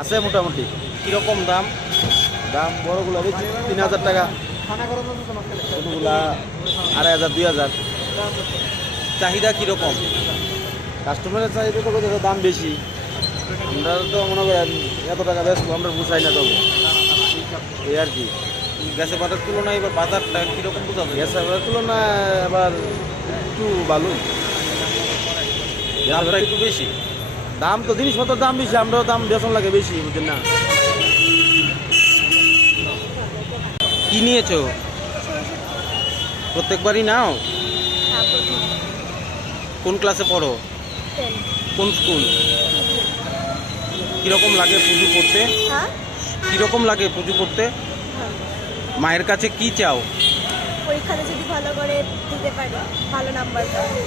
আছে মোটামুটি। কীরকম দাম? দাম বড়গুলো তিন হাজার টাকা। ছোটোগুলা আড়াই হাজার দুই হাজার। চাহিদা কীরকম? কাস্টমারের চাহিদা তো কোথাও দাম বেশি। আমরা তো মনে করেন এত টাকা ব্যস্ত আমরা বুঝাই না তবু। এই আর কি। গ্যাসে পাতার তুলনায় এবার বাজারটা কীরকম বোঝা যায়? গ্যাস আবার তুলনায় আবার একটু ভালোই দামটা একটু বেশি? দাম তো জিনিসপত্রের দাম বেশি আমরাও দাম বেতন লাগে বেশি বুঝছেন না? কি নিয়েছো? প্রত্যেকবারই নাও? কোন ক্লাসে পড়ো? কোন স্কুল কীরকম লাগে পুজো করতে? কীরকম লাগে পুজো করতে? মায়ের কাছে কি চাও? পরীক্ষাতে যদি ভালো করে দিতে পারি, ভালো নাম্বার পাবো